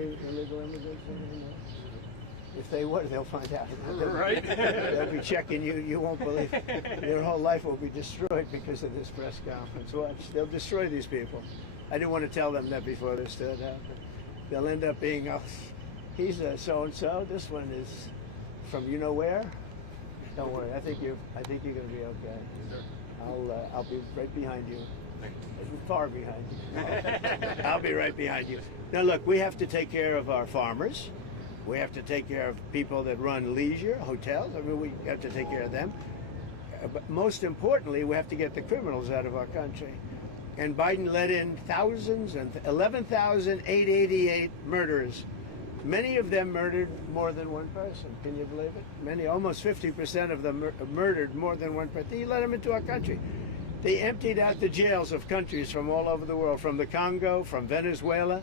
any illegal immigrants anymore? If they were, they'll find out. Right. They'll be checking you. You won't believe it. Your whole life will be destroyed because of this press conference. Watch. They'll destroy these people. I didn't want to tell them that before this started happening. They'll end up being, he's a so-and-so. This one is from you know where. Don't worry. I think you're going to be okay. I'll be right behind you. Far behind you. I'll be right behind you. Now look, we have to take care of our farmers. We have to take care of people that run leisure, hotels. I mean, we have to take care of them. But most importantly, we have to get the criminals out of our country. And Biden let in thousands and 11,888 murderers. Many of them murdered more than one person. Can you believe it? Many, almost 50% of them murdered more than one person. He let them into our country. They emptied out the jails of countries from all over the world, from the Congo, from Venezuela,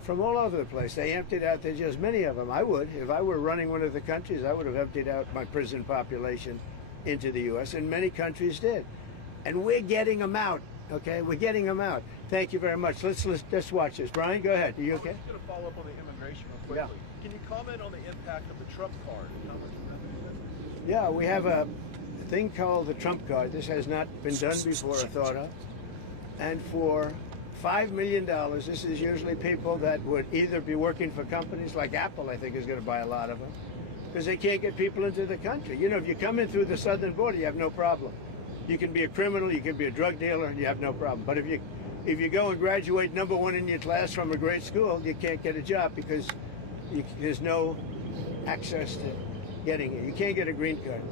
from all over the place. They emptied out the jails, many of them. I would. If I were running one of the countries, I would have emptied out my prison population into the U.S., and many countries did. And we're getting them out, okay? We're getting them out. Thank you very much. Let's watch this. Brian, go ahead. Are you okay? I'm just going to follow up on the immigration real quickly. Yeah. Can you comment on the impact of the Trump card? Yeah, we have a thing called the Trump card. This has not been done before or thought of. And for $5 million, this is usually people that would either be working for companies like Apple, I think is going to buy a lot of them, because they can't get people into the country. You know, if you come in through the southern border, you have no problem. You can be a criminal, you can be a drug dealer, and you have no problem. But if you go and graduate #1 in your class from a great school, you can't get a job because there's no access to getting it. You can't get a green card.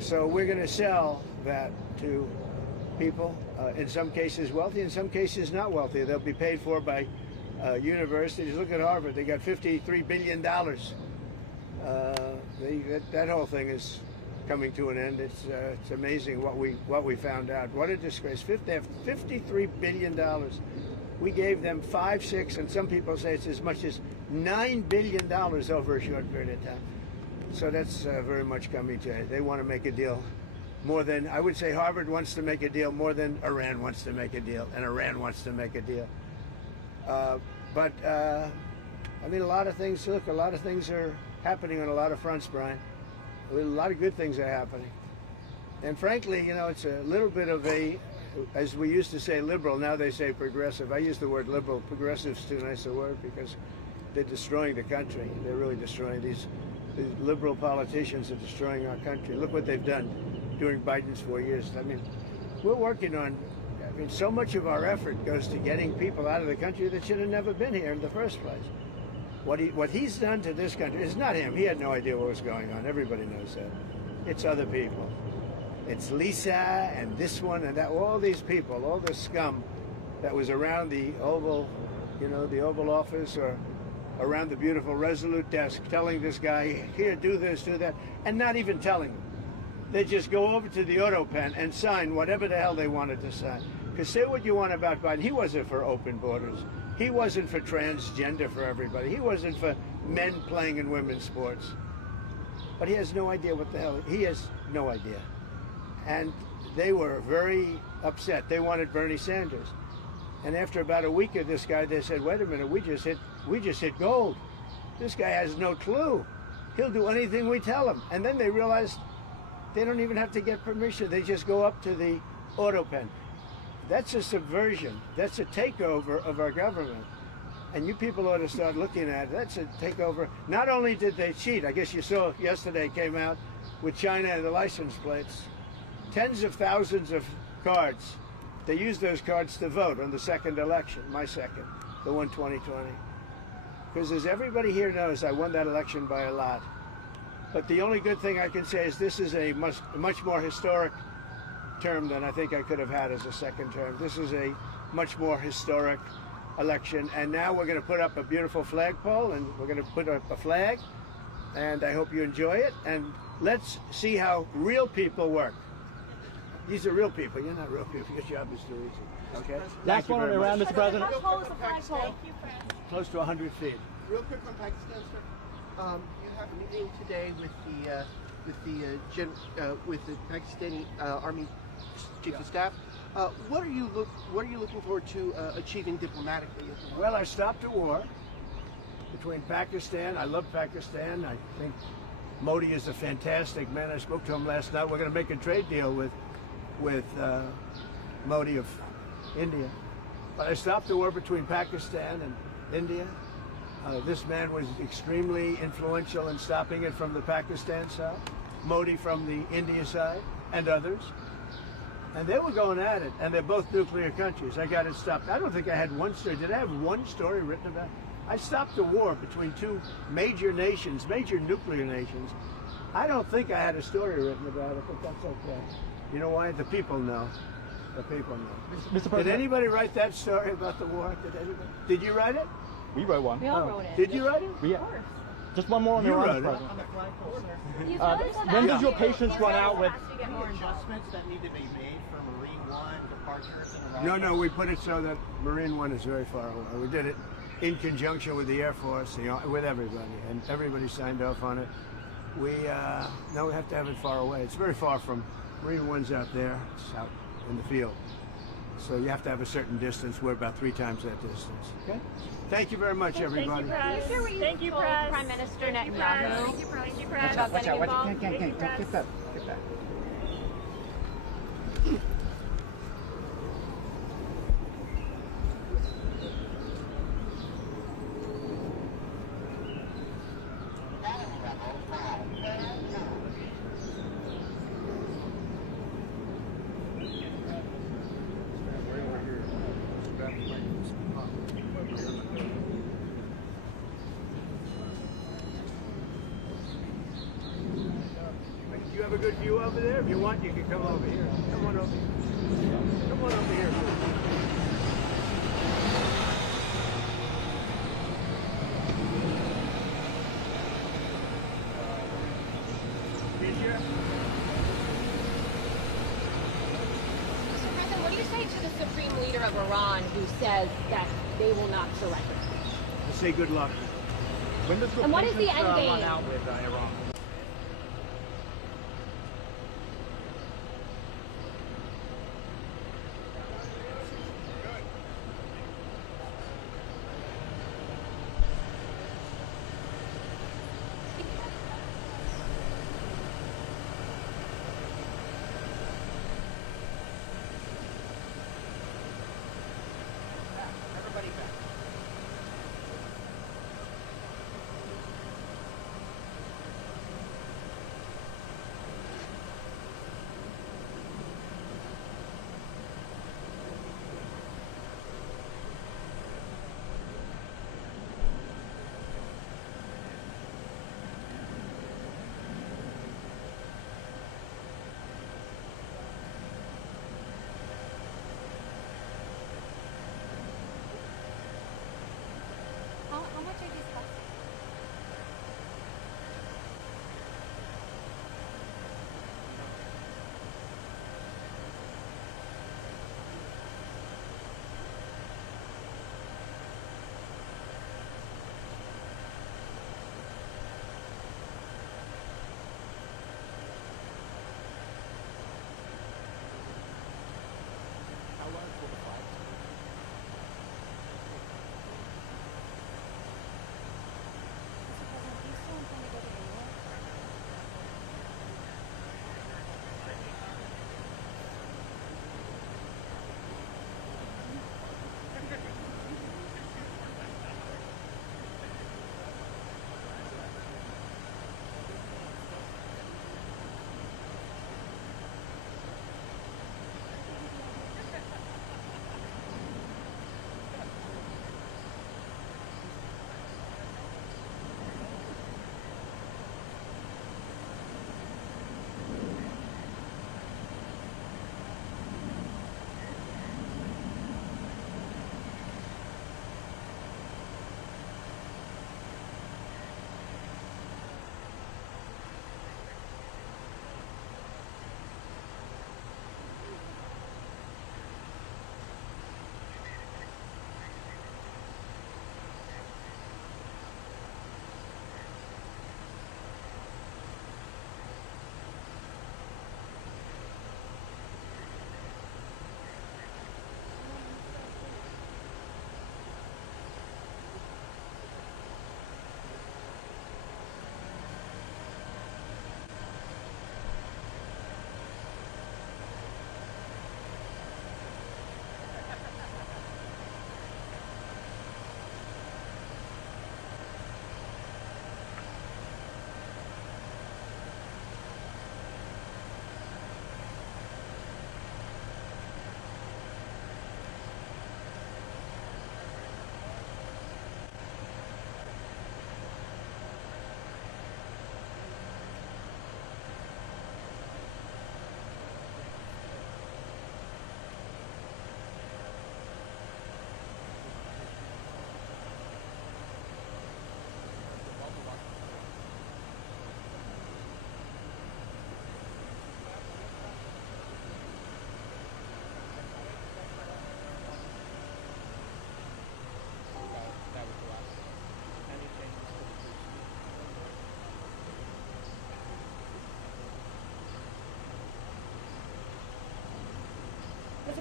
So we're going to sell that to people, in some cases wealthy, in some cases not wealthy. They'll be paid for by universities. Look at Harvard. They got $53 billion. That whole thing is coming to an end. It's amazing what we found out. What a disgrace. They have $53 billion. We gave them 5, 6, and some people say it's as much as $9 billion over a short period of time. So that's very much coming to it. They want to make a deal more than, I would say Harvard wants to make a deal more than Iran wants to make a deal, and Iran wants to make a deal. I mean, a lot of things are happening on a lot of fronts, Brian. A lot of good things are happening. And frankly, you know, it's a little bit of a, as we used to say liberal, now they say progressive. I use the word liberal. Progressive's too nice a word because they're destroying the country. They're really destroying these liberal politicians are destroying our country. Look what they've done during Biden's 4 years. I mean, we're working on, so much of our effort goes to getting people out of the country that should have never been here in the first place. What he's done to this country, it's not him. He had no idea what was going on. Everybody knows that. It's other people. It's Lisa and this one and that, all these people, all this scum that was around the Oval, the Oval Office or around the beautiful Resolute desk telling this guy, here, do this, do that, and not even telling him. They just go over to the auto pen and sign whatever the hell they wanted to sign. Because say what you want about Biden, he wasn't for open borders. He wasn't for transgender for everybody. He wasn't for men playing in women's sports. But he has no idea what the hell, he has no idea. And they were very upset. They wanted Bernie Sanders. And after about a week of this guy, they said, wait a minute, we just hit gold. This guy has no clue. He'll do anything we tell him. And then they realized they don't even have to get permission. They just go up to the auto pen. That's a subversion. That's a takeover of our government. And you people ought to start looking at it. That's a takeover. Not only did they cheat, I guess you saw yesterday came out with China and the license plates. Tens of thousands of cards. They used those cards to vote on the second election, my second, the one 2020. Because as everybody here knows, I won that election by a lot. But the only good thing I can say is this is a much more historic term than I think I could have had as a second term. This is a much more historic election. And now we're going to put up a beautiful flagpole, and we're going to put up a flag. And I hope you enjoy it. And let's see how real people work. These are real people. You're not real people. Your job is too easy. Okay? Last one around, Mr. President. How tall is the flagpole? Close to 100 feet. Real quick on Pakistan, sir. You have a meeting today with the Pakistani Army Chief of Staff. What are you looking forward to achieving diplomatically? Well, I stopped a war. between Pakistan. I love Pakistan. I think Modi is a fantastic man. I spoke to him last night. We're going to make a trade deal with Modi of India. But I stopped the war between Pakistan and India. This man was extremely influential in stopping it from the Pakistan side, Modi from the India side, and others. And they were going at it, and they're both nuclear countries. I got it stopped. I don't think I had one story. Did I have one story written about it? I stopped the war between two major nations, major nuclear nations. I don't think I had a story written about it, but that's okay. You know why? The people know. The people know. Mr. President, Did anybody write that story about the war? Did anybody? Did you write it? we wrote one. We all wrote it. Did you write it? We, just one more on You Iran, wrote Mr. it. President. You told us When about does your you. patience run out with? Has to get more involved. Adjustments that need to be made for Marine One departures and No, no, we put it so that Marine One is very far away. We did it in conjunction with the Air Force, with everybody, and everybody signed off on it. Now we have to have it far away. It's very far from Marine One's out there. It's out in the field. So you have to have a certain distance. We're about 3 times that distance. Okay? Thank you very much, everybody. Thank you, Press. Thank you, Press. Prime Minister Netanyahu. Thank you, Press. Thank you, Press. About getting involved. Thank you, Press. Get that. You have a good view over there? If you want, you can come over here. Come on over here. Come on over here. Did you? Mr. President, what do you say to the Supreme Leader of Iran who says that they will not surrender? I say good luck. When does your And what is the patience, end game? run out with Iran? Everybody back. How much are these costing? How long will the flight take?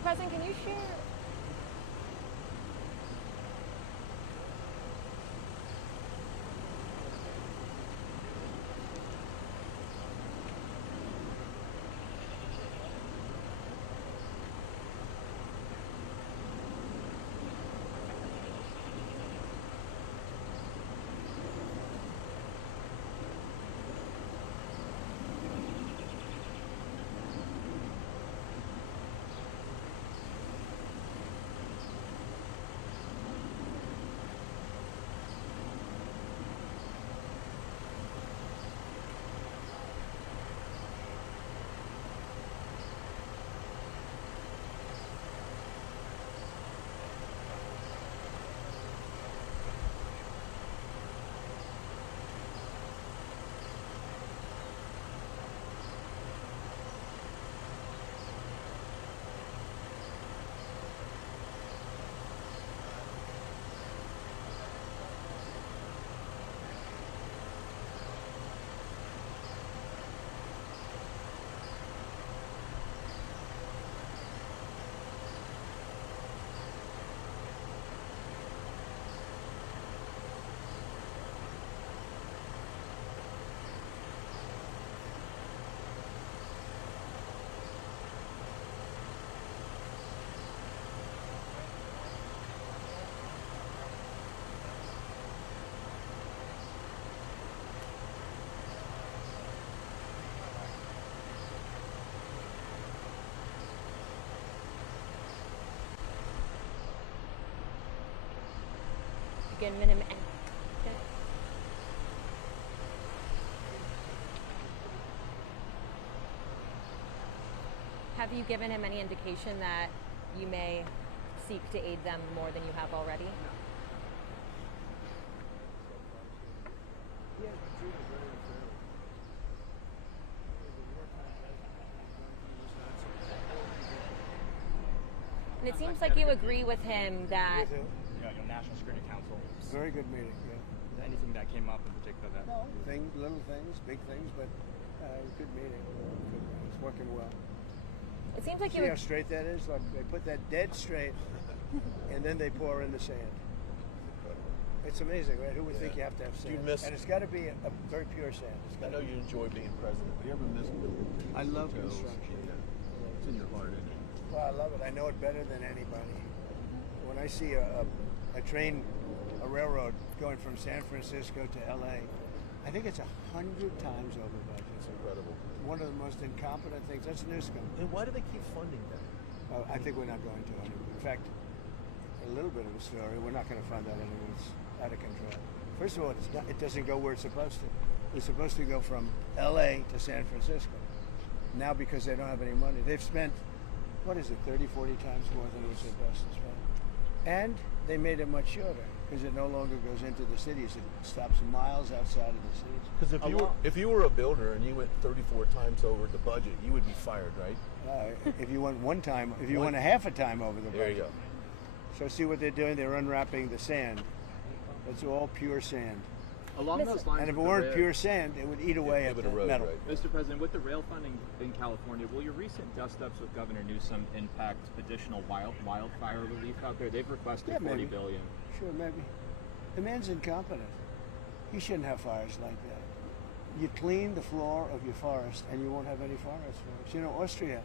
President, can you share? Given him Have you given him any indication that you may seek to aid them more than you have already? And it seems like you agree with him that Your National Security Council. Very good meeting. Yeah. Anything that came up in particular that? No, little things, big things, but good meeting. It's working well. it seems like See you how straight that is? Look, they put that dead straight, and then they pour in the sand. It's amazing, right? Who would think you have to have sand? And it's got to be a very pure sand. I know you enjoy being president. Have you ever missed building? I love construction. Yeah. It's in your heart, isn't it? Well, I love it. I know it better than anybody. When I see a train, a railroad going from San Francisco to LA, I think it's 100 times over budget. It's incredible. One of the most incompetent things. That's Newscomb. And why do they keep funding that? I think we're not going to anymore. In fact, a little bit of a story. We're not going to fund that anymore. It's out of control. First of all, it doesn't go where it's supposed to. It's supposed to go from LA to San Francisco. Now, because they don't have any money, they've spent, 30, 40 times more than it was supposed to spend. And they made it much shorter because it no longer goes into the cities. It stops miles outside of the cities. Because if you were a builder and you went 34 times over the budget, you would be fired, right? If you went one time, if you went a half a time over the budget. There you go. So see what they're doing? They're unwrapping the sand. It's all pure sand. Along those lines, And if it with the weren't rail- pure sand, it would eat away at would the erode, metal. right? Mr. President, with the rail funding in California, will your recent dust-ups with Governor Newsom impact additional wildfire relief out there? They've requested $40 billion. Sure, maybe. The man's incompetent. He shouldn't have fires like that. You clean the floor of your forest and you won't have any forest fires. You know, Austria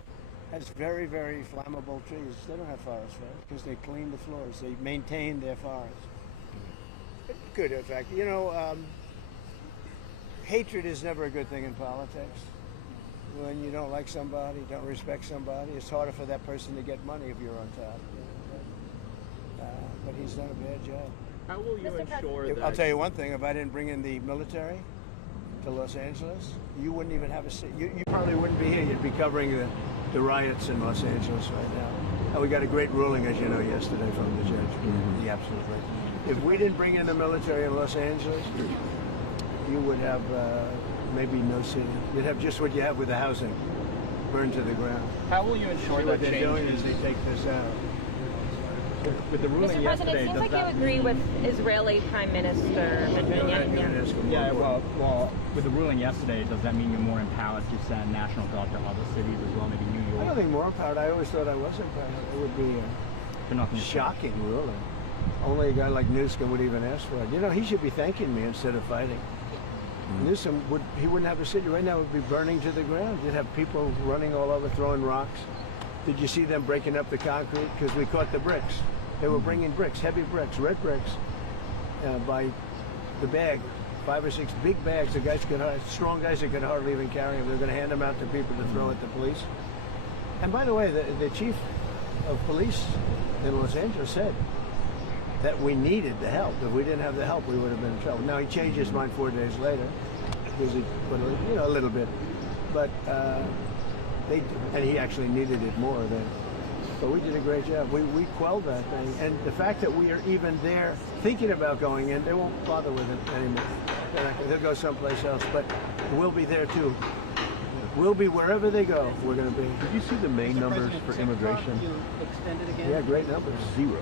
has very, very flammable trees. They don't have forest fires because they clean the floors. They maintain their forests. Good, in fact. You know, hatred is never a good thing in politics. When you don't like somebody, don't respect somebody, it's harder for that person to get money if you're on top. But he's done a bad job. How will you ensure that... I'll tell you one thing, if I didn't bring in the military to Los Angeles, you wouldn't even have a seat. You probably wouldn't be here. You'd be covering the riots in Los Angeles right now. And we got a great ruling, as you know, yesterday from the judge. The absolute right. If we didn't bring in the military in Los Angeles, you would have maybe no city. You'd have just what you have with the housing, burned to the ground. How will you ensure See that what they're doing is changes... they take this out. With the ruling Mr. President, yesterday, it seems does like that you agree with Israeli Prime Minister Benjamin Netanyahu. Yeah, well, with the ruling yesterday, does that mean you're more empowered to send National Guard to other cities as well, maybe New I York? don't think more empowered. I always thought I was empowered. It would be But nothing shocking ruling. Only a guy like Newsom would even ask for it. You know, he should be thanking me instead of fighting. Newsom wouldn't have a city right now. It would be burning to the ground. You'd have people running all over, throwing rocks. Did you see them breaking up the concrete? Because we caught the bricks. They were bringing bricks, heavy bricks, red bricks, by the bag, 5 or 6 big bags. The guys strong guys that could hardly even carry them. They're going to hand them out to people to throw at the police. And by the way, the chief of police in Los Angeles said that we needed the help. If we didn't have the help, we would have been in trouble. Now he changed his mind 4 days later, because he put a little bit, but and he actually needed it more than. But we did a great job. We quelled that thing, and the fact that we are even there thinking about going in, they won't bother with it anymore. They'll go someplace else, but we'll be there too. We'll be wherever they go. We're going to be. Did you see the main numbers for immigration? You extended again? Yeah, great numbers. 0.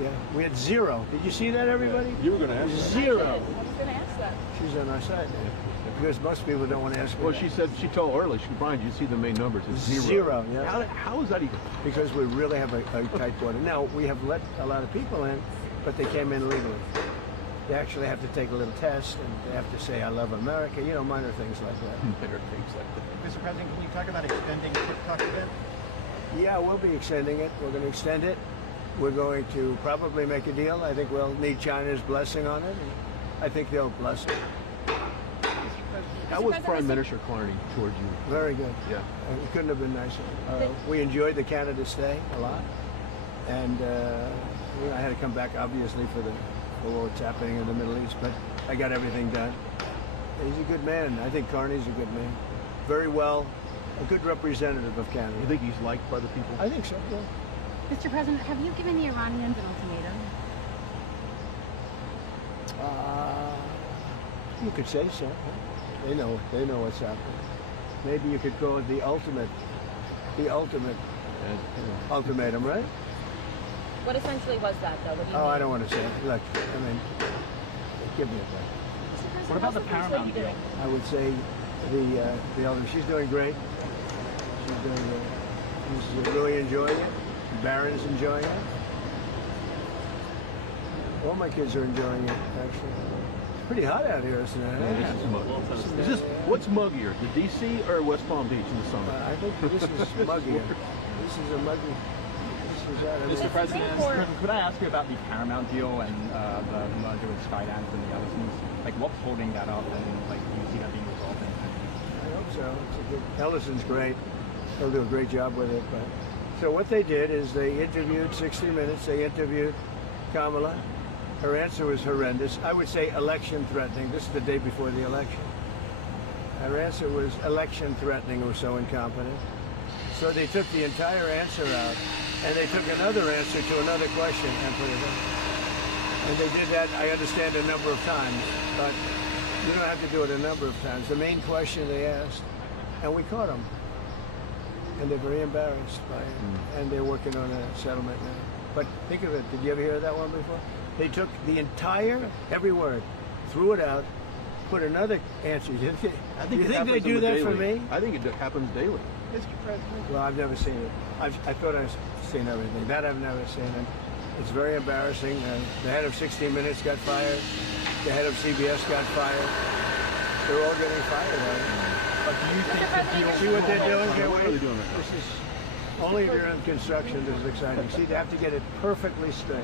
Yeah, we had 0. Did you see that, everybody? You were going to ask that. 0. I was going to ask that. She's on our side now. Because most people don't want to ask her Well, that. she said, she told earlier, she said, Brian, you see the main numbers, it's 0. 0, yeah. How is that even? Because we really have a tight border. Now, we have let a lot of people in, but they came in legally. They actually have to take a little test, and they have to say, I love America, you know, minor things like that. Better things like that. Mr. President, can you talk about extending TikTok a bit? Yeah, we'll be extending it. We're going to extend it. We're going to probably make a deal. I think we'll need China's blessing on it. And I think they'll bless it. How was Prime Minister Carney towards you? Very good. Yeah. It couldn't have been nicer. We enjoyed the Canada stay a lot. And you know, I had to come back, obviously, for what's happening in the Middle East. But I got everything done. He's a good man. I think Carney's a good man. Very well, a good representative of Canada. You think he's liked by the people? I think so, yeah. Mr. President, have you given the Iranians an ultimatum? You could say so. They know what's happening. Maybe you could go with the ultimate ultimatum, right? What essentially was that, though? What do you mean? I don't want to say it. Look, I mean, give me a break. What about the Paramount deal? I would say the elder. She's doing great. She's doing great. She's really enjoying it. Barron's enjoying it. All my kids are enjoying it, actually. It's pretty hot out here, isn't it? This is muggy. Is this, what's muggier, the DC or West Palm Beach in the summer? I think this is muggier. This is a muggy. This is that. I mean, Mr. President, Court- could I ask you about the Paramount deal and the merger with Skydance and the others? Like, what's holding that up, and like, do you see that being resolved? I hope so. It's a good, Ellison's great. He'll do a great job with it. But so what they did is they interviewed 60 Minutes. They interviewed Kamala. Her answer was horrendous. I would say election threatening. This is the day before the election. Her answer was election threatening. It was so incompetent. So they took the entire answer out, and they took another answer to another question and put it in. And they did that, I understand, a number of times, but you don't have to do it a number of times. The main question they asked, and we caught them. And they're very embarrassed by it, and they're working on a settlement now. But think of it, did you ever hear that one before? They took the entire, every word, threw it out, put another answer. You think they do that for me? I think it happens daily. Mr. President, Well, I've never seen it. I thought I've seen everything. That I've never seen. And it's very embarrassing. The head of 60 Minutes got fired. The head of CBS got fired. They're all getting fired. But do you think Mr. President, See what they're doing here? What are they doing right now? This is only if you're in construction. This is exciting. See, they have to get it perfectly straight.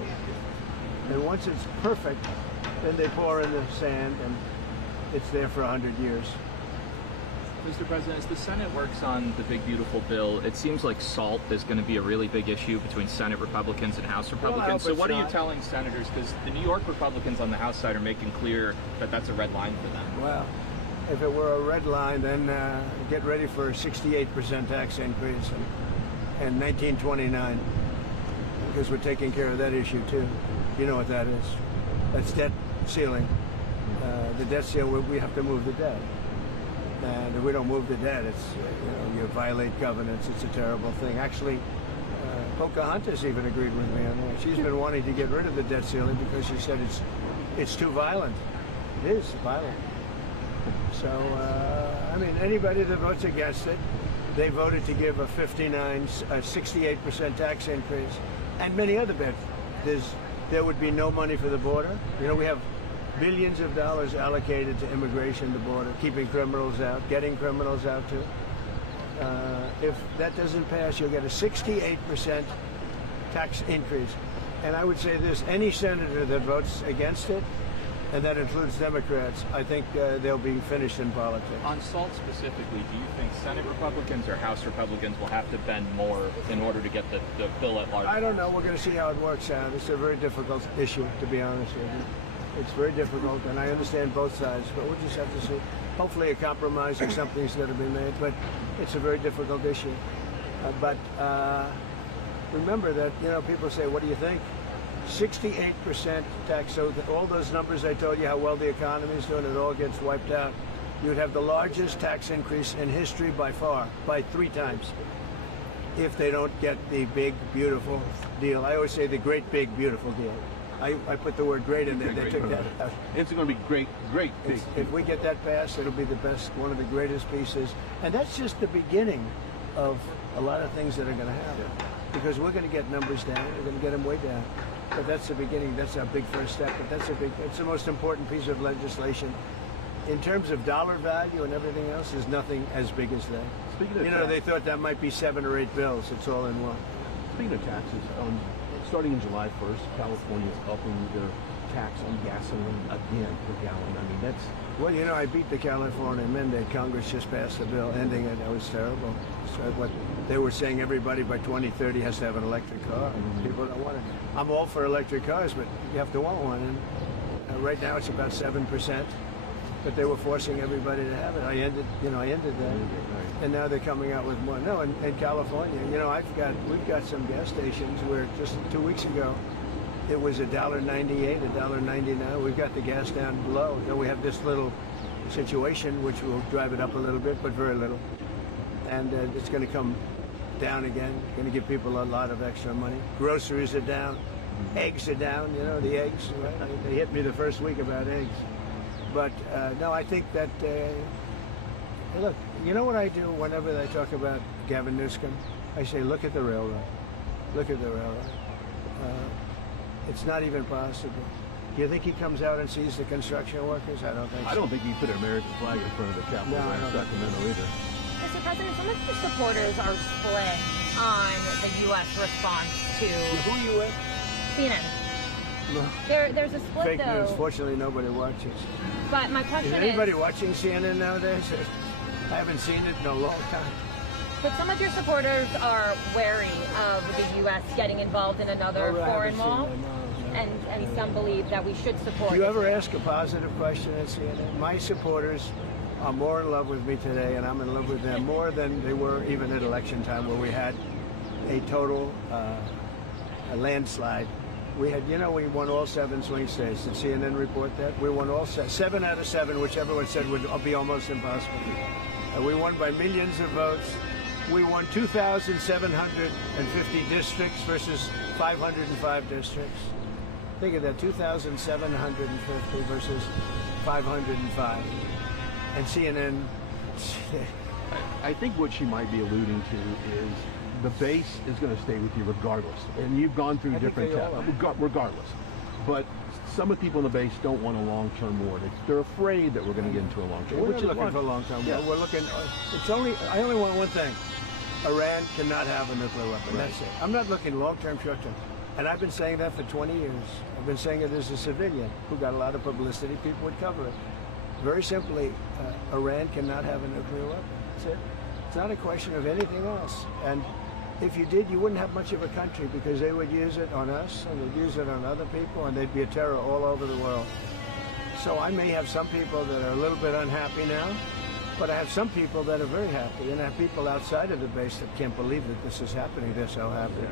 And once it's perfect, then they pour in the sand, and it's there for 100 years. Mr. President, as the Senate works on the big, beautiful bill, it seems like SALT is going to be a really big issue between Senate Republicans and House Republicans. So what are you telling senators? Because the New York Republicans on the House side are making clear that that's a red line for them. Well, if it were a red line, then get ready for a 68% tax increase in 1929, because we're taking care of that issue too. You know what that is? That's debt ceiling. The debt ceiling, we have to move the debt. And if we don't move the debt, it's you violate covenants. It's a terrible thing. Actually, Pocahontas even agreed with me on that. She's been wanting to get rid of the debt ceiling because she said it's too violent. It is violent. So, I mean, anybody that votes against it, they voted to give a 68% tax increase, and many other bets. There would be no money for the border. You know, we have billions of dollars allocated to immigration, the border, keeping criminals out, getting criminals out too. If that doesn't pass, you'll get a 68% tax increase. And I would say this, any senator that votes against it, and that includes Democrats, I think they'll be finished in politics. On SALT specifically, do you think Senate Republicans or House Republicans will have to bend more in order to get the bill at large? I don't know. We're going to see how it works out. It's a very difficult issue, to be honest with you. It's very difficult, and I understand both sides, but we'll just have to see. Hopefully a compromise or something's going to be made, but it's a very difficult issue. But remember that, you know, people say, what do you think? 68% tax, so all those numbers I told you, how well the economy is doing, it all gets wiped out. You'd have the largest tax increase in history by far, by 3 times, if they don't get the big, beautiful deal. I always say the great, big, beautiful deal. I put the word great in there. They took that out. It's going to be great, big. If we get that passed, it'll be the best, one of the greatest pieces. And that's just the beginning of a lot of things that are going to happen. Because we're going to get numbers down. We're going to get them way down. But that's the beginning. That's a big first step. But it's the most important piece of legislation. In terms of dollar value and everything else, there's nothing as big as that. Speaking of they thought that might be 7 or 8 bills. It's all in one. Speaking of taxes, starting in July 1st, California is upping their tax on gasoline again per gallon. I mean, that's... Well, you know, I beat the California mandate. Congress just passed a bill ending it. That was terrible. So what they were saying, everybody by 2030 has to have an electric car. People don't want it. I'm all for electric cars, but you have to want one. And right now it's about 7%. But they were forcing everybody to have it. I ended that. And now they're coming out with more. No, in California, you know, we've got some gas stations where just 2 weeks ago, it was $1.98, $1.99. We've got the gas down below. You know, we have this little situation which will drive it up a little bit, but very little. And it's going to come down again. Going to give people a lot of extra money. Groceries are down. Eggs are down. You know, the eggs, right? They hit me the first week about eggs. But no, I think that, look, you know what I do whenever they talk about Gavin Newsom? I say, look at the railroad. Look at the railroad. It's not even possible. Do you think he comes out and sees the construction workers? I don't think so. I don't think he put an American flag in front of the Capitol in Sacramento either. Mr. President, some of your supporters are split on the U.S. response to Who are you with? CNN. No. There's a split, Fake though. news. Fortunately, nobody watches. But my question Is is... anybody watching CNN nowadays? I haven't seen it in a long time. But some of your supporters are wary of the U.S. getting involved in another foreign wall, and some believe that we should support. Do you ever ask a positive question at CNN? My supporters are more in love with me today, and I'm in love with them more than they were even at election time, where we had a total a landslide. We had, you know, we won all 7 swing states. Did CNN report that? We won all 7 out of 7, which everyone said would be almost impossible. We won by millions of votes. We won 2,750 districts versus 505 districts. Think of that, 2,750 versus 505. And CNN... I think what she might be alluding to is the base is going to stay with you regardless. And you've gone through different tests, regardless. But some of the people in the base don't want a long-term war. They're afraid that we're going to get into a long-term war. We're not looking for a long-term war. We're looking... I only want one thing. Iran cannot have a nuclear weapon. That's it. I'm not looking long-term, short-term. And I've been saying that for 20 years. I've been saying it as a civilian who got a lot of publicity. People would cover it. Very simply, Iran cannot have a nuclear weapon. That's it. It's not a question of anything else. And if you did, you wouldn't have much of a country, because they would use it on us and they'd use it on other people, and they'd be a terror all over the world. So I may have some people that are a little bit unhappy now, but I have some people that are very happy, and I have people outside of the base that can't believe that this is happening. They're so happy.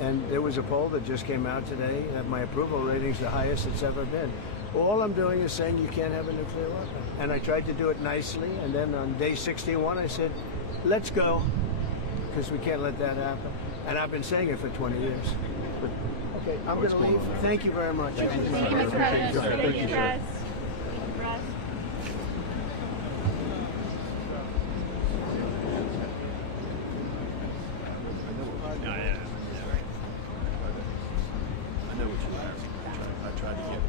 And there was a poll that just came out today that my approval rating's the highest it's ever been. All I'm doing is saying you can't have a nuclear weapon. And I tried to do it nicely, and then on day 61 I said, let's go, because we can't let that happen. And I've been saying it for 20 years. Okay, I'm going to leave. Thank you very much. Thank you, Mr. President. Thank you, sir. I know what you're asking. I tried to get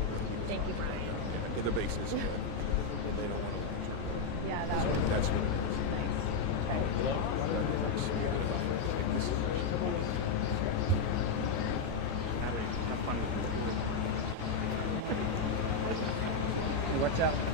Thank you, Brian. the basis, but they don't want to. Yeah, that So was that's what it is. Watch out.